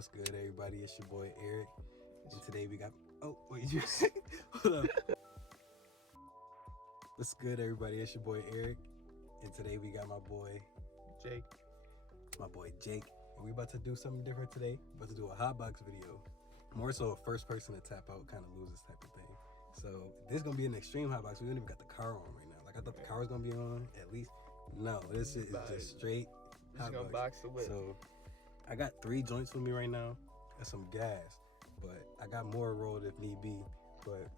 What's good, everybody? It's your boy Eric, and today we got. Oh, wait, you say? Hold up. What's good, everybody? It's your boy Eric, and today we got my boy Jake. And we about to do something different today. About to do a hotbox video, more so a first person to tap out, kind of loses type of thing. So this is gonna be an extreme hotbox. We don't even got the car on right now. Like I thought the car was gonna be on at least. No, this shit is just straight hotbox. Just gonna box the whip. So I got 3 joints with me right now and some gas, but I got more rolled if need be. But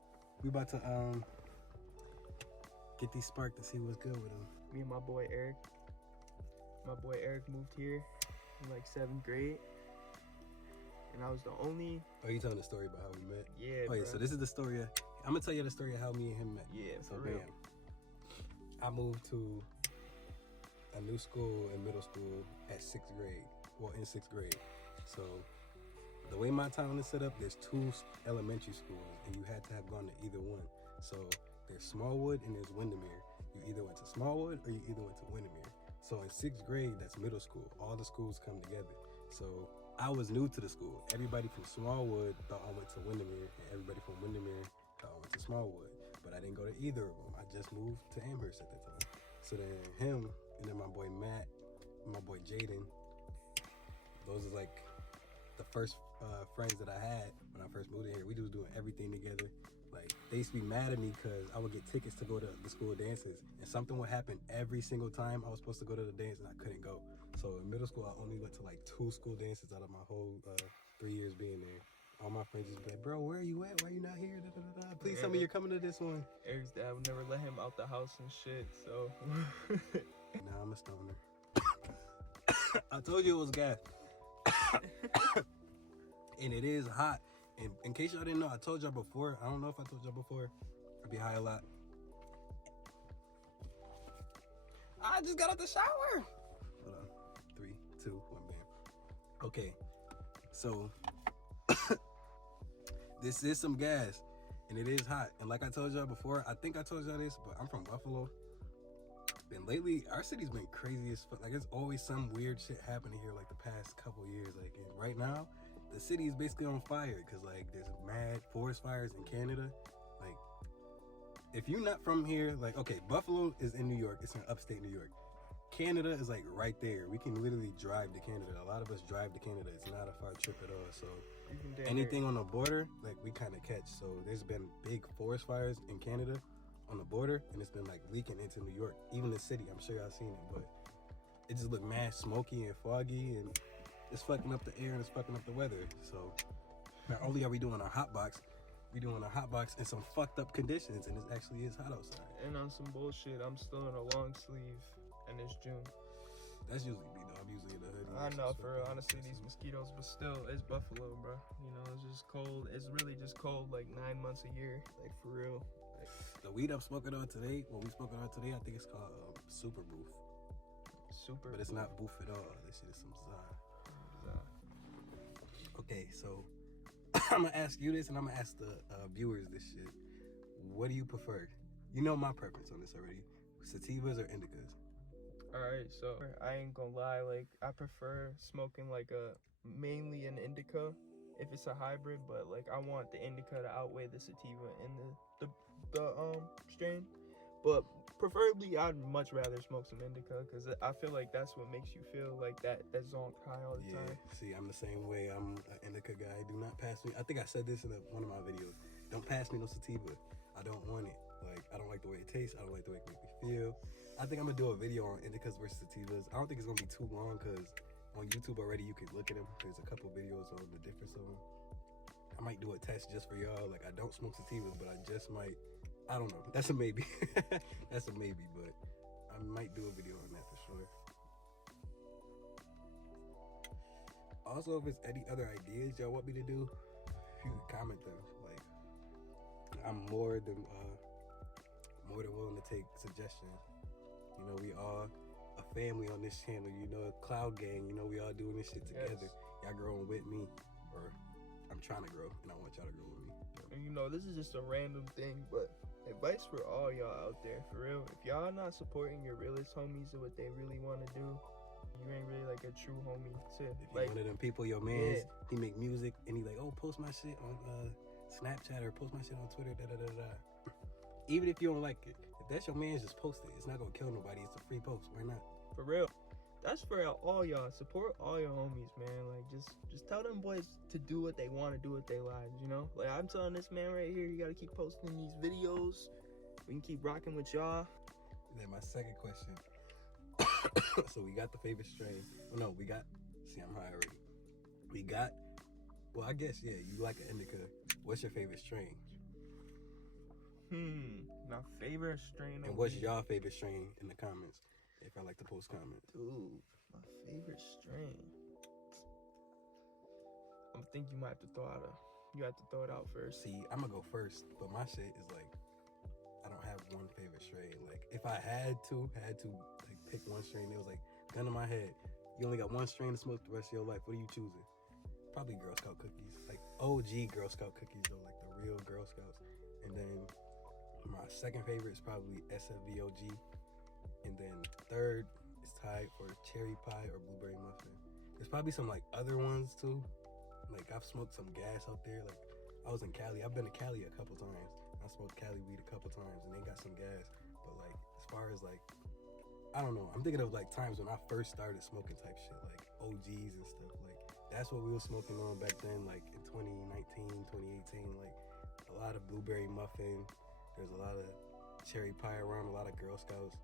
we about to get these sparked to see what's good with them. Me and my boy Eric. My boy Eric moved here in like 7th grade, and I was the only. Oh, you telling the story about how we met? Yeah. Oh yeah. So this is the story. I'm gonna tell you the story of how me and him met. Yeah, so for real. I moved to a new school in middle school at 6th grade. Well, in 6th grade. So the way my town is set up, there's 2 elementary schools, and you had to have gone to either one. So there's Smallwood and there's Windermere. You either went to Smallwood or you either went to Windermere. So in 6th grade, that's middle school. All the schools come together. So I was new to the school. Everybody from Smallwood thought I went to Windermere, and everybody from Windermere thought I went to Smallwood. But I didn't go to either of them. I just moved to Amherst at that time. So then him, and then my boy Matt, and my boy Jaden, those are like the first friends that I had when I first moved in here. We was doing everything together. Like, they used to be mad at me because I would get tickets to go to the school dances, and something would happen every single time I was supposed to go to the dance and I couldn't go. So in middle school, I only went to like 2 school dances out of my whole 3 years being there. All my friends just be like, bro, where are you at? Why are you not here? Da, da, da, da. Please tell me you're coming to this one. Eric's dad would never let him out the house and shit, so. Nah, I'm a stoner. I told you it was gas. And it is hot. And in case y'all didn't know, I told y'all before. I don't know if I told y'all before. I be high a lot. I just got out the shower. Hold on. 3, 2, 1, bam. Okay. So this is some gas, and it is hot. And like I told y'all before, I think I told y'all this, but I'm from Buffalo. And lately, our city's been crazy as fuck. Like, there's always some weird shit happening here, like the past couple years. Like, and right now, the city is basically on fire because, like, there's mad forest fires in Canada. Like, if you're not from here, like, okay, Buffalo is in New York. It's in upstate New York. Canada is like right there. We can literally drive to Canada. A lot of us drive to Canada. It's not a far trip at all. So anything on the border, like, we kind of catch. So there's been big forest fires in Canada on the border, and it's been like leaking into New York, even the city. I'm sure y'all seen it, but it just looked mad smoky and foggy, and it's fucking up the air and it's fucking up the weather. So not only are we doing a hotbox, we doing a hotbox in some fucked up conditions, and it actually is hot outside. And on some bullshit, I'm still in a long sleeve, and it's June. That's usually me though. I'm usually in a hoodie. I know, for real. Honestly, these mosquitoes, but still, it's Buffalo, bro. You know, it's just cold. It's really just cold, like 9 months a year, like, for real. Like, the weed I'm smoking on today, I think it's called Super Booth. Super. But it's not booth at all. This shit is some Zah. Okay, so I'm gonna ask you this, and I'm gonna ask the viewers this shit. What do you prefer? You know my preference on this already. Sativas or indicas? Alright, so I ain't gonna lie, like, I prefer smoking like mainly an indica if it's a hybrid, but like I want the indica to outweigh the sativa in the strain. But preferably, I'd much rather smoke some indica because I feel like that's what makes you feel like that zonk high all the time. See, I'm the same way. I'm an indica guy. Do not pass me. I think I said this in one of my videos. Don't pass me no sativa. I don't want it. Like, I don't like the way it tastes. I don't like the way it makes me feel. I think I'm gonna do a video on indicas versus sativas. I don't think it's gonna be too long because on YouTube already you can look at them. There's a couple videos on the difference of them. I might do a test just for y'all. Like, I don't smoke sativas, but I just might. I don't know. That's a maybe. That's a maybe, but I might do a video on that for sure. Also, if there's any other ideas y'all want me to do, if you can comment them. Like, I'm more than willing to take suggestions. You know, we all a family on this channel. You know, a cloud gang. You know, we all doing this shit together. Yes. Y'all growing with me, or I'm trying to grow, and I want y'all to grow with me. And you know, this is just a random thing, but advice for all y'all out there, for real. If y'all not supporting your realest homies and what they really want to do, you ain't really like a true homie to If you like. one of them people, your man's, he make music and he like, oh, post my shit on Snapchat or post my shit on Twitter, da da da da. Even if you don't like it, if that's your man's, just post it. It's not gonna kill nobody. It's a free post. Why not? For real. That's for all y'all. Support all your homies, man. Like just tell them boys to do what they want to do with their lives, you know? Like I'm telling this man right here, you gotta keep posting these videos. We can keep rocking with y'all. Then my second question. So we got the favorite strain. Oh, no, we got. See, I'm high already. We got. Well, I guess yeah. You like an indica. What's your favorite strain? My favorite strain. And what's your favorite strain in the comments? If I like to post comments. Dude, my favorite strain. I think you might have to throw it out first. See, I'm gonna go first, but my shit is like, I don't have one favorite strain. Like, if I had to like pick one strain, it was like gun in my head. You only got one strain to smoke the rest of your life. What are you choosing? Probably Girl Scout cookies, like OG Girl Scout cookies, though, like the real Girl Scouts. And then my second favorite is probably SFVOG. And then third is tied for cherry pie or blueberry muffin. There's probably some like other ones too. Like I've smoked some gas out there. Like I was in Cali. I've been to Cali a couple times. I smoked Cali weed a couple times and they got some gas. But like as far as like, I don't know. I'm thinking of like times when I first started smoking type shit, like OGs and stuff. Like that's what we were smoking on back then, like in 2019, 2018. Like a lot of blueberry muffin. There's a lot of cherry pie around, a lot of Girl Scouts.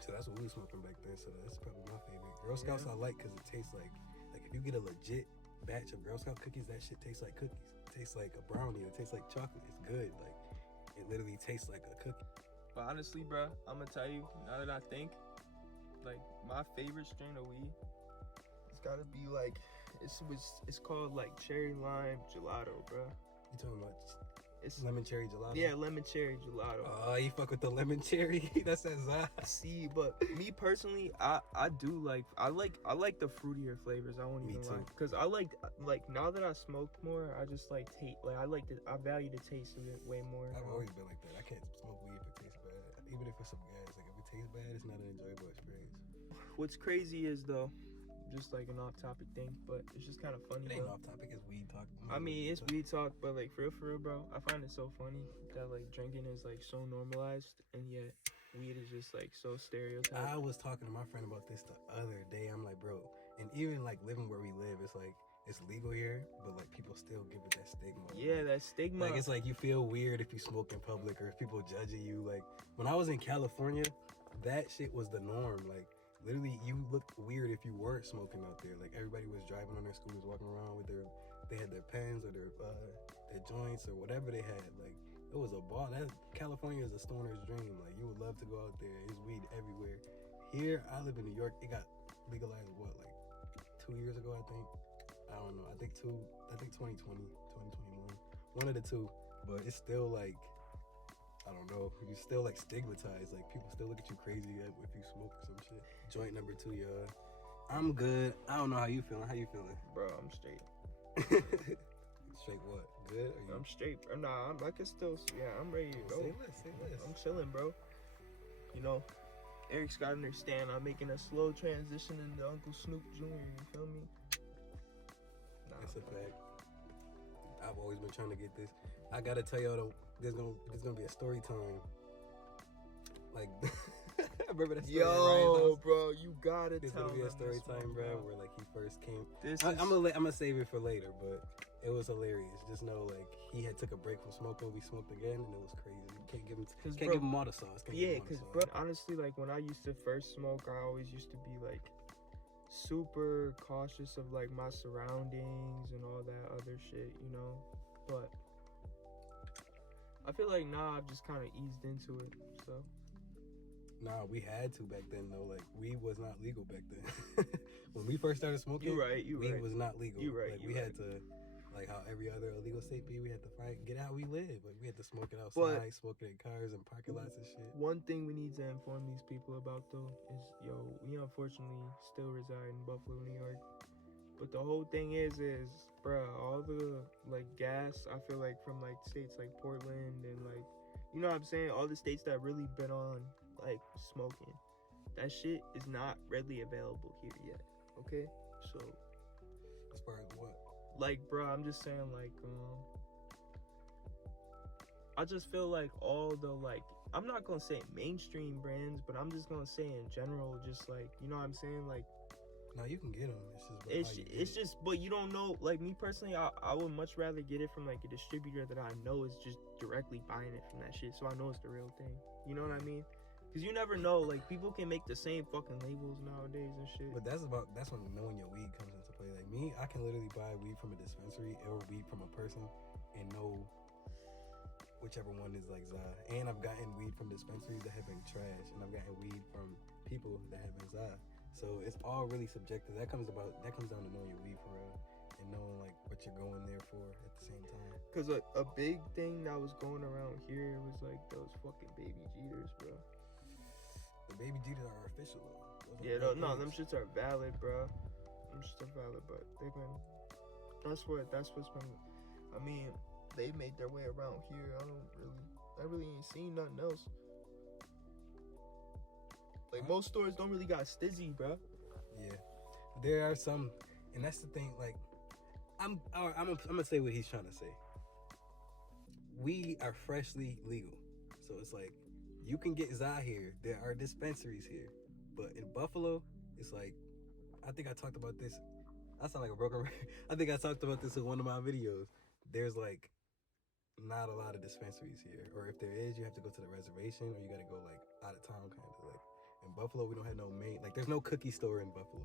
So that's what we were smoking back then. So that's probably my favorite. Girl Scouts I like because it tastes like if you get a legit batch of Girl Scout cookies, that shit tastes like cookies. It tastes like a brownie. It tastes like chocolate. It's good. Like it literally tastes like a cookie. But honestly, bro, I'm gonna tell you, now that I think, like my favorite strain of weed, it's gotta be like it's called like cherry lime gelato, bro. You talking about It's lemon cherry gelato? Yeah, lemon cherry gelato. Oh, you fuck with the lemon cherry? That's that See, but me personally, I like the fruitier flavors. I won't Me even too. lie, cause I like now that I smoke more, I just like I value the taste of it way more. I've always been like that. I can't smoke weed if it tastes bad. Even if it's some gas, like if it tastes bad, it's not an enjoyable experience. What's crazy is though, just like an off-topic thing, but it's just kind of funny. It ain't though. off topic, it's weed talk. I mean, it's weed talk, but like for real, bro, I find it so funny that like drinking is like so normalized, and yet weed is just like so stereotyped. I was talking to my friend about this the other day. I'm like, bro, and even like living where we live, it's like it's legal here, but like people still give it that stigma. Yeah, that stigma. Like it's like you feel weird if you smoke in public or if people judging you. Like when I was in California, that shit was the norm. Like literally, you looked weird if you weren't smoking out there. Like everybody was driving on their scooters, walking around with they had their pens or their joints or whatever they had. Like it was a ball. That California is a stoner's dream. Like you would love to go out there. There's weed everywhere. Here, I live in New York. It got legalized what, like 2 years ago, I think. I don't know. I think 2020, 2021. One of the two. But it's still like, I don't know. You're still like stigmatized. Like people still look at you crazy if you smoke or some shit. Joint number 2, y'all. I'm good. I don't know how you feeling. How you feeling? Bro, I'm straight. Straight what? Good? Or you... I'm straight. Nah, I can still. Yeah, I'm ready to go. Say less. I'm chilling, bro. You know, Eric's got to understand. I'm making a slow transition into Uncle Snoop Jr. You feel me? Nah, That's a fact. I've always been trying to get this. I gotta tell y'all though, there's gonna be a story time. Like, remember that story? Yo, bro, you gotta There's tell gonna be a them story this time, one, bro, where like he first came. This I'm is gonna save it for later, but it was hilarious. Just know, like, he had took a break from smoking. We smoked again, and it was crazy. You can't give him all the sauce. bro, honestly, like when I used to first smoke, I always used to be like super cautious of like my surroundings and all that other shit, you know. But I feel like now I've just kind of eased into it. So nah, we had to back then though. Like, weed was not legal back then. When we first started smoking, weed was not legal. Like, we had to, like how every other illegal state be, we had to get out we live. Like, we had to smoke it outside, smoke it in cars and parking lots and shit. One thing we need to inform these people about though is, we unfortunately still reside in Buffalo, New York. But the whole thing is, bruh, all the like gas, I feel like from like states like Portland and like, you know what I'm saying, all the states that really been on like smoking, that shit is not readily available here yet. Okay, so As far as what? like, bro, I'm just saying, like, I just feel like all the, like, I'm not gonna say mainstream brands, but I'm just gonna say in general, just like, you know what I'm saying, like, No, you can get them. It's just it's just, but you don't know. Like me personally, I would much rather get it from like a distributor that I know is just directly buying it from that shit, so I know it's the real thing. You know what I mean? Because you never know. Like people can make the same fucking labels nowadays and shit. But that's when knowing your weed comes into play. Like me, I can literally buy weed from a dispensary or weed from a person and know whichever one is like Zah. And I've gotten weed from dispensaries that have been trash, and I've gotten weed from people that have been Zah. So it's all really subjective. That comes down to knowing your weed for real and knowing like what you're going there for at the same time. Cause a big thing that was going around here was like those fucking baby Jeters, bro. The baby Jeters are official though. No, them shits are valid, bro. Them shits are valid, but they've been. That's what's been. I mean, they made their way around here. I really ain't seen nothing else. Like most stores don't really got stizzy, bro. Yeah, there are some, and that's the thing. Like, I'm gonna say what he's trying to say. We are freshly legal, so it's like you can get Zah here. There are dispensaries here, but in Buffalo, it's like I think I talked about this. I sound like a broken record. I think I talked about this in one of my videos. There's like not a lot of dispensaries here, or if there is, you have to go to the reservation, or you got to go like out of town, kind of like. In Buffalo, we don't have no there's no cookie store in Buffalo.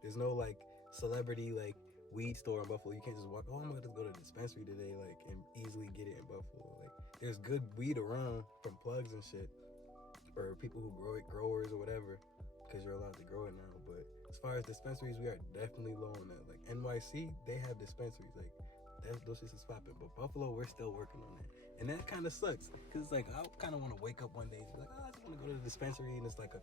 There's no like celebrity like weed store in Buffalo. You can't just walk, I'm gonna just go to the dispensary today, like, and easily get it in Buffalo. Like, there's good weed around from plugs and shit, or people who grow it, growers or whatever, because you're allowed to grow it now. But as far as dispensaries, we are definitely low on that. Like NYC, they have dispensaries, like those shits is popping. But Buffalo, we're still working on that. And that kind of sucks, because it's like, I kind of want to wake up one day and be like, I just want to go to the dispensary, and it's like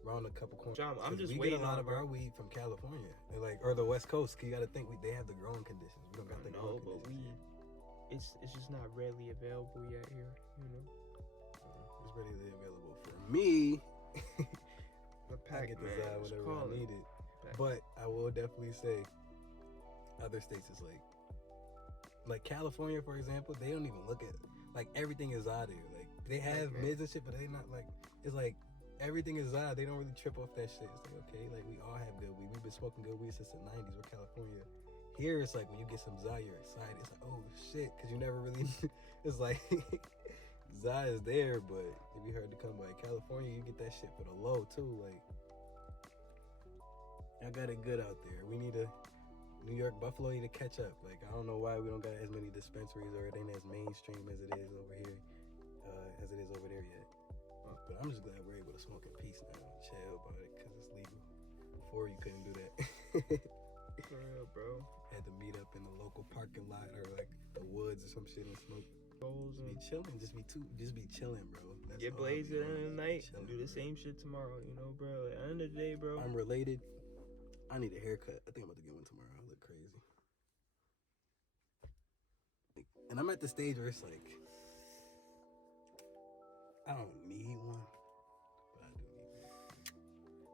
around a couple corners. John, I'm just we waiting get a lot on, of our weed from California, or the West Coast, because you got to think, they have the growing conditions. We don't got the growing conditions. It's just not readily available yet here, you know? It's readily available for me. The I pack, get the Zah whenever I need it. But I will definitely say, other states is like California, for example, they don't even look at, like, everything is out there. Like, they have mids and shit, but they not like, it's like everything is out. They don't really trip off that shit. It's like, okay, like, we all have good weed. We've been smoking good weed since the 90s. We're California. Here, it's like when you get some Zah, you're excited. It's like, oh shit, because you never really, it's like, Zah is there, but if you heard to come by California, you get that shit for the low too. Like, y'all got it good out there. We need to, New York, Buffalo need to catch up. Like, I don't know why we don't got as many dispensaries, or it ain't as mainstream as it is over here, as it is over there yet. But I'm just glad we're able to smoke in peace now and chill about it, because it's legal. Before, you couldn't do that. For real, bro. Had to meet up in the local parking lot or like the woods or some shit and smoke. Just be chilling, just be chilling, bro. That's get blazed in the night and do the same shit tomorrow, you know, bro. At the end of the day, bro. I'm related. I need a haircut. I think I'm about to get one tomorrow. I look crazy. And I'm at the stage where it's like, I don't need one, but I do need one.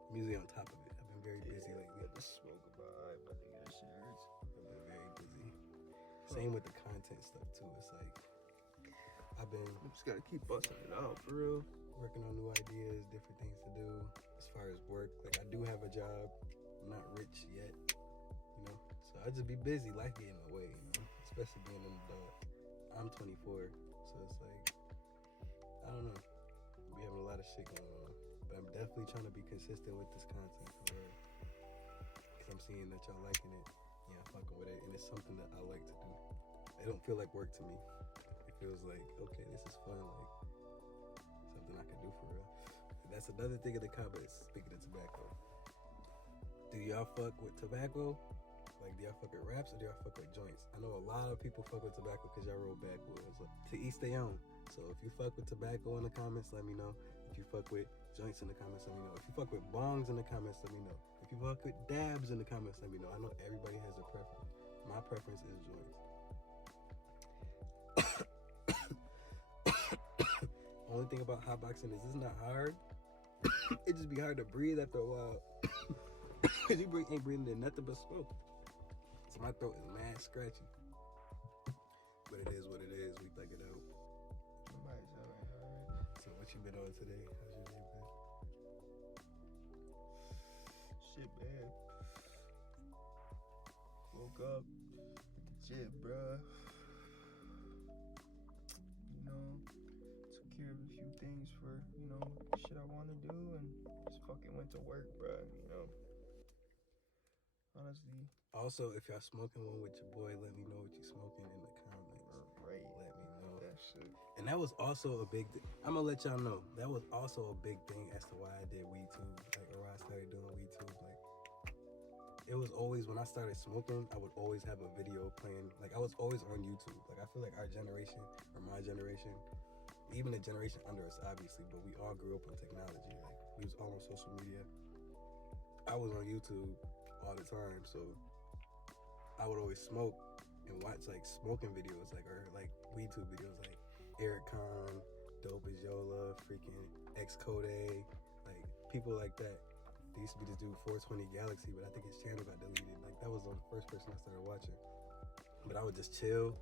I'm usually on top of it. I've been very busy lately. The smoke about my nigga, that shit hurts. I've been very busy. Same with the content stuff too. It's like, I've been just gotta keep busting it out, for real. Working on new ideas, different things to do as far as work. Like, I do have a job. I'm not rich yet, you know. So I just be busy. Life getting in the way, you know. Especially being an adult. I'm 24, so it's like, I don't know. We having a lot of shit going on, but I'm definitely trying to be consistent with this content, because I'm seeing that y'all liking it. Yeah, I'm fucking with it, and it's something that I like to do. It don't feel like work to me. It feels like, okay, this is fun, like something I can do for real. And that's another thing in the comments. Speaking of tobacco, do y'all fuck with tobacco? Like, do y'all fuck with wraps, or do y'all fuck with joints? I know a lot of people fuck with tobacco because y'all roll backwoods. Like, to each their own. So if you fuck with tobacco in the comments, let me know. If you fuck with joints in the comments, let me know. If you fuck with bongs in the comments, let me know. If you fuck with dabs in the comments, let me know. I know everybody has a preference. My preference is joints. Only thing about hotboxing is it's not hard. it just be hard to breathe after a while. Cause you ain't breathing in nothing but smoke. So my throat is mad scratchy. But it is what it is. We thug it out. So what you been on today? How's your day been? Shit, man. Woke up at the gym, bruh. You know, took care of a few things for, you know, shit I want to do, and just fucking went to work, bruh, you know. Honestly. Also, if y'all smoking one with your boy, let me know what you smoking in the comments. Right. Let me know. That shit. And that was also a big I'm gonna let y'all know. That was also a big thing as to why I did weed tube. Like, or why I started doing weed tube. Like, it was always, when I started smoking, I would always have a video playing. Like, I was always on YouTube. Like, I feel like our generation, or my generation, even the generation under us, obviously, but we all grew up on technology. Like, we was all on social media. I was on YouTube all the time, so I would always smoke and watch like smoking videos, like, or like weed tube videos, like Eric Khan, Dope as Yola, freaking Xcode, like people like that. There used to be this dude 420 Galaxy, but I think his channel got deleted. Like, that was the first person I started watching. But I would just chill,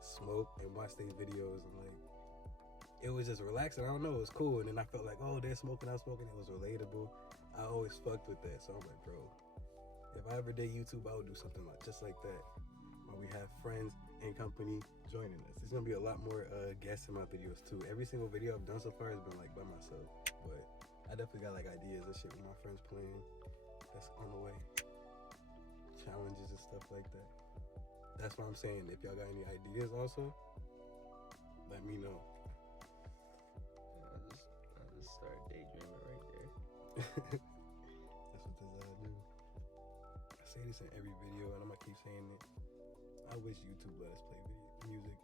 smoke, and watch these videos, and like, it was just relaxing. I don't know, it was cool. And then I felt like, oh, they're smoking, I'm smoking. It was relatable. I always fucked with that. So I'm like, bro, if I ever did YouTube, I would do something like just like that, where we have friends and company joining us. There's gonna be a lot more guests in my videos too. Every single video I've done so far has been like by myself, but I definitely got like ideas and shit with my friends playing. That's on the way. Challenges and stuff like that. That's what I'm saying. If y'all got any ideas also, let me know. I just started daydreaming right there. That's what this do. I say this in every video, and I'm gonna keep saying it. I wish YouTube let us play music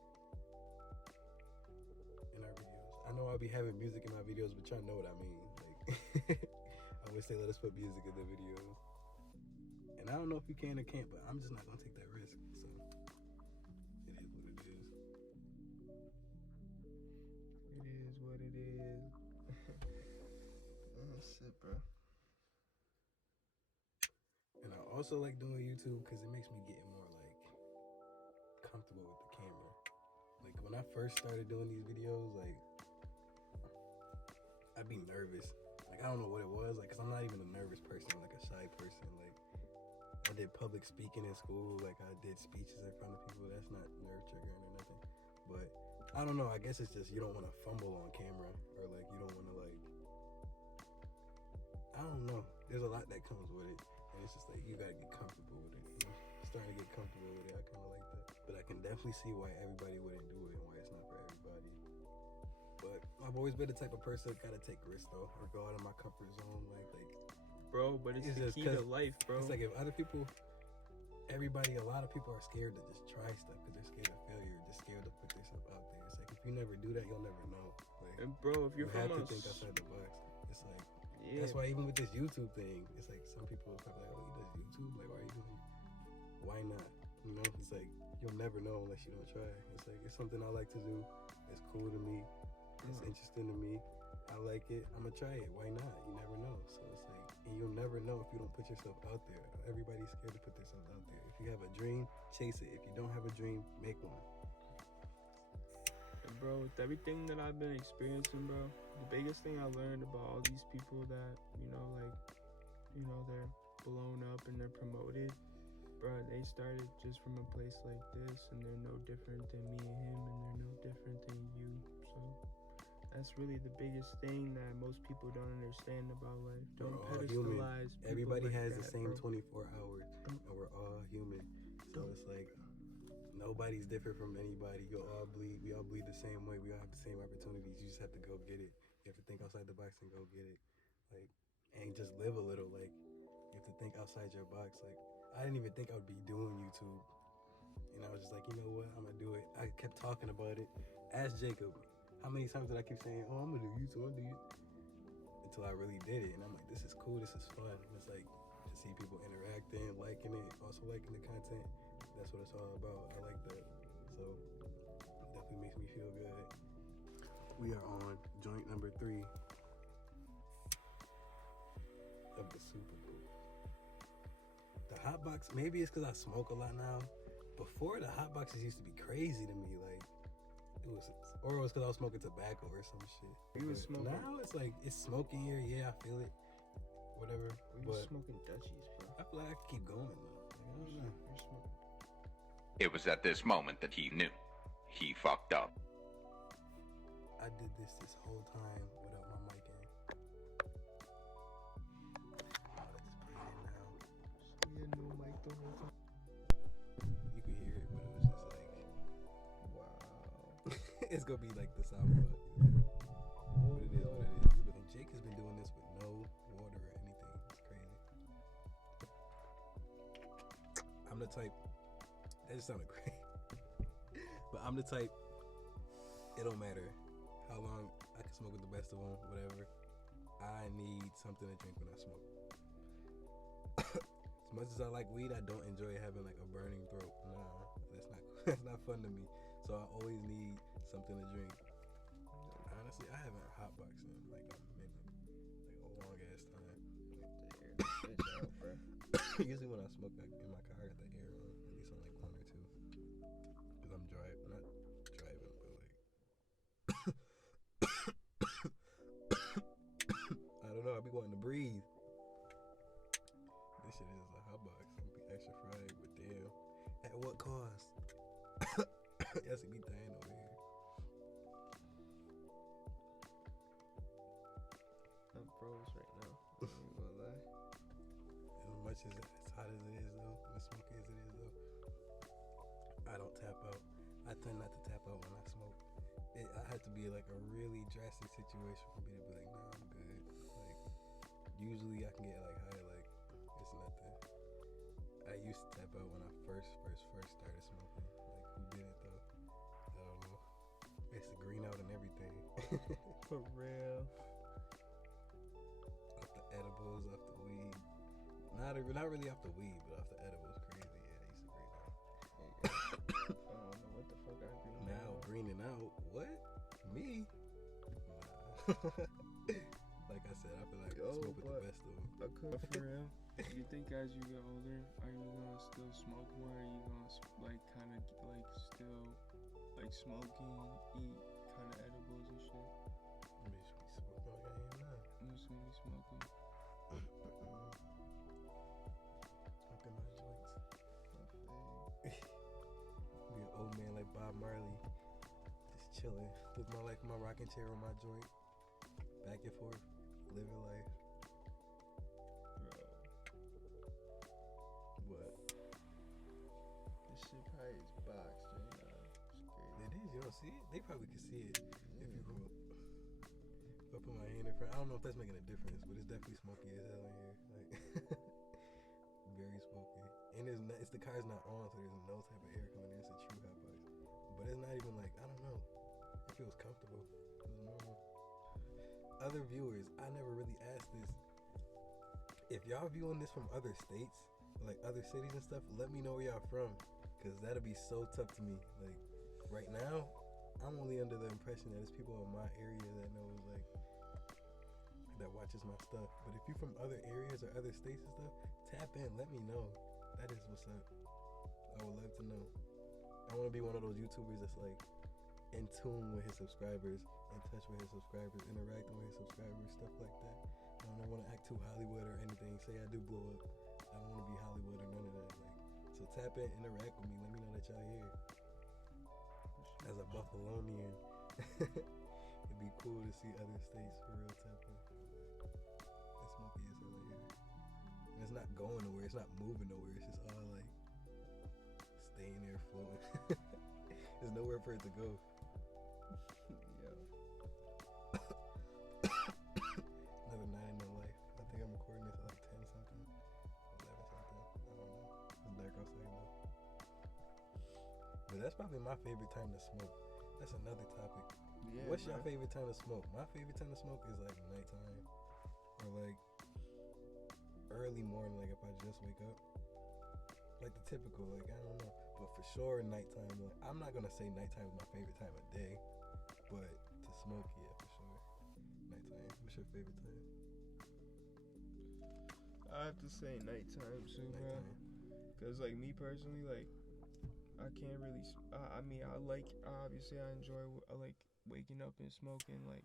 in our videos. I know I'll be having music in my videos, but y'all know what I mean. Like, I wish they let us put music in the videos. And I don't know if you can or can't, but I'm just not gonna take that risk. So it is what it is. It is what it is. Oh shit, bro. And I also like doing YouTube because it makes me get more like comfortable with the camera. Like, when I first started doing these videos, like, I'd be nervous. Like, I don't know what it was, like, cause I'm not even a nervous person, like a shy person. Like, I did public speaking in school, like I did speeches in front of people. That's not nerve triggering or nothing. But I don't know, I guess it's just you don't want to fumble on camera, or like you don't want to, like, I don't know. There's a lot that comes with it. And it's just like, you gotta get comfortable with it. You know? Starting to get comfortable with it, I kind of like that. But I can definitely see why everybody wouldn't do it and why it's not for everybody. But I've always been the type of person that gotta take risks though, or go out of my comfort zone. Like, Bro, but it's the key to life, bro. It's like, if other people, a lot of people are scared to just try stuff because they're scared of failure, just scared to put themselves out there. It's like, if you never do that, you'll never know. Like, and bro, if you're you have to think outside the box. It's like, yeah. That's why even with this YouTube thing, it's like some people are like, oh, he does YouTube? Like, why are you doing it? Why not? You know, it's like, you'll never know unless you don't try. It's like, it's something I like to do. It's cool to me. It's interesting to me. I like it. I'm gonna try it. Why not? You never know. So it's like, and you'll never know if you don't put yourself out there. Everybody's scared to put themselves out there. If you have a dream, chase it. If you don't have a dream, make one. And bro, with everything that I've been experiencing, bro, the biggest thing I learned about all these people that, you know, like, you know, they're blown up and they're promoted, bro, they started just from a place like this, and they're no different than me and him, and they're no different than you. So that's really the biggest thing that most people don't understand about life. Don't pedestalize people. Everybody like has that, the same bro. 24 hours, and we're all human. So it's like, nobody's different from anybody. We all bleed the same way. We all have the same opportunities. You just have to go get it. You have to think outside the box and go get it. Like, and just live a little. Like, you have to think outside your box. Like, I didn't even think I would be doing YouTube. And I was just like, you know what? I'm gonna do it. I kept talking about it. Ask Jacob. How many times did I keep saying, oh, I'm gonna do YouTube, until I really did it. And I'm like, this is cool, this is fun. It's like, to see people interacting, liking it, also liking the content. That's what it's all about. I like that. So it definitely makes me feel good. We are on joint number 3. super cool. The hot box, maybe it's because I smoke a lot now. Before, the hot boxes used to be crazy to me. Like, it was because I was smoking tobacco or some shit. You was smoking. Now it's like, it's smoking here. Yeah, I feel it. Whatever. You was smoking Dutchies, bro. I feel like I can keep going, though. Like, I don't know. You're smoking. It was at this moment that he knew. He fucked up. I did this whole time without my mic in. Oh, let's just put it in now. So you had no mic the whole time. You could hear it, but it was just like, Wow. it's gonna be like the sound bug. What it is, what it is. But Jake has been doing this with no water or anything. It's crazy. I'm the type. That just sounded great. But I'm the type. It don't matter how long I can smoke with the best of them, whatever. I need something to drink when I smoke. As much as I like weed, I don't enjoy having like a burning throat. Nah, that's not fun to me. So I always need something to drink. Honestly, I haven't hotboxing in like a minute, like a long ass time. Out, bro. Usually when I smoke like, in my car, I got the air on, at least on like one or two, because I'm not driving, but like I don't know. I be wanting to breathe. This shit is a hotbox. I'm be extra fried, but damn, at what cost? Yes, it be dying over here. I'm froze right now. I ain't gonna lie. As much as hot as it is though, as smoky as it is though, I don't tap out. I tend not to tap out when I smoke. I have to be like a really drastic situation for me to be like, nah, I'm good. Like, usually I can get like high, like it's nothing. I used to tap out when I first started smoking. Like, who did it though? I don't know. It's the green out and everything. For real. Off the edibles, off the weed. Not really off the weed, but off the edibles. Crazy. Yeah, I used to green out. I don't know what the fuck I green Now out. greening out. What? Me? Nah. Like I said, I feel like I smoke with the best of them. I could. For real, you think as you get older, are you gonna still smoke more? Are you gonna like kind of like still like smoking, eat kind of edibles and shit? I'm just be smoking like I am now. I'm just gonna be smoking. Smoking my joints. Be an old man like Bob Marley, just chilling with my rocking chair on my joint, back and forth, living life. What? This shit probably is boxed right now. It's crazy. It is. You don't see it? They probably could see it if you go. If I put my hand in front, I don't know if that's making a difference, but it's definitely smoky as hell in here. Like, very smoky. And it's the car's not on, so there's no type of air coming in. It's a true hot box. But it's not even like, I don't know. It feels comfortable. It was normal. Other viewers, I never really asked this. If y'all viewing this from other states, like other cities and stuff, let me know where y'all from, because that'll be so tough to me. Like, right now, I'm only under the impression that it's people in my area that knows, like, that watches my stuff. But if you're from other areas or other states and stuff, tap in, let me know. That is what's up. I would love to know. I want to be one of those YouTubers that's like in tune with his subscribers, in touch with his subscribers, interacting with his subscribers, stuff like that. I don't want to act too Hollywood or anything. Say I do blow up, I don't want to be Hollywood or none of that. Like, so tap in, interact with me. Let me know that y'all here. As a Buffalonian, it'd be cool to see other states for real tap in. It's smoky as hell here. And it's not going nowhere. It's not moving nowhere. It's just all like staying there floating. There's nowhere for it to go. Yeah. Another night in my life. I think I'm recording this at like 10 something, 11 something. I don't know. It's dark outside though. But that's probably my favorite time to smoke. That's another topic. Yeah. What's your favorite time to smoke? My favorite time to smoke is like nighttime or like early morning, like if I just wake up. Like the typical, like I don't know. But for sure nighttime, like I'm not gonna say nighttime is my favorite time of day, but to smoke, yeah, for sure. Nighttime. What's your favorite time? I have to say nighttime too, bro. Nighttime. Cause like me personally, like I can't really. I mean, obviously I enjoy like waking up and smoking. Like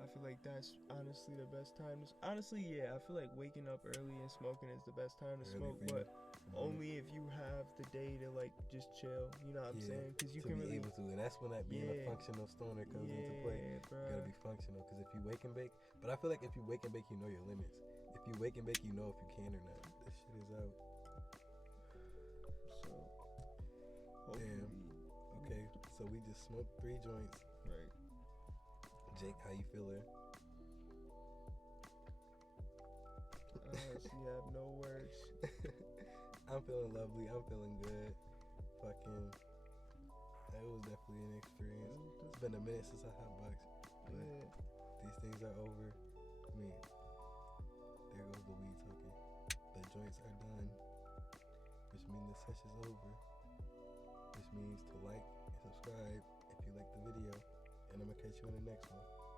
I feel like that's honestly the best time. Honestly, yeah, I feel like waking up early and smoking is the best time to Early smoke, for you? but Mhm. only if you have the day to like just chill. You know what I'm saying? Cause you to can be really. able to, and that's when that being a Yeah. functional stoner comes into play. Yeah, bro. You gotta be functional, because if you wake and bake, but I feel like if you wake and bake, you know your limits. If you wake and bake, you know if you can or not. This shit is out. So. Hopefully. Okay, so we just smoked 3 joints. Right. Jake, how you feeling? Honestly, I have no words. I'm feeling lovely. I'm feeling good. Fucking, that was definitely an experience. It's been a minute since I hotboxed, but Yeah. these things are over. I mean, there goes the weed talking. The joints are done, which means the session's over. Which means to like and subscribe if you like the video, and I'm gonna catch you in the next one.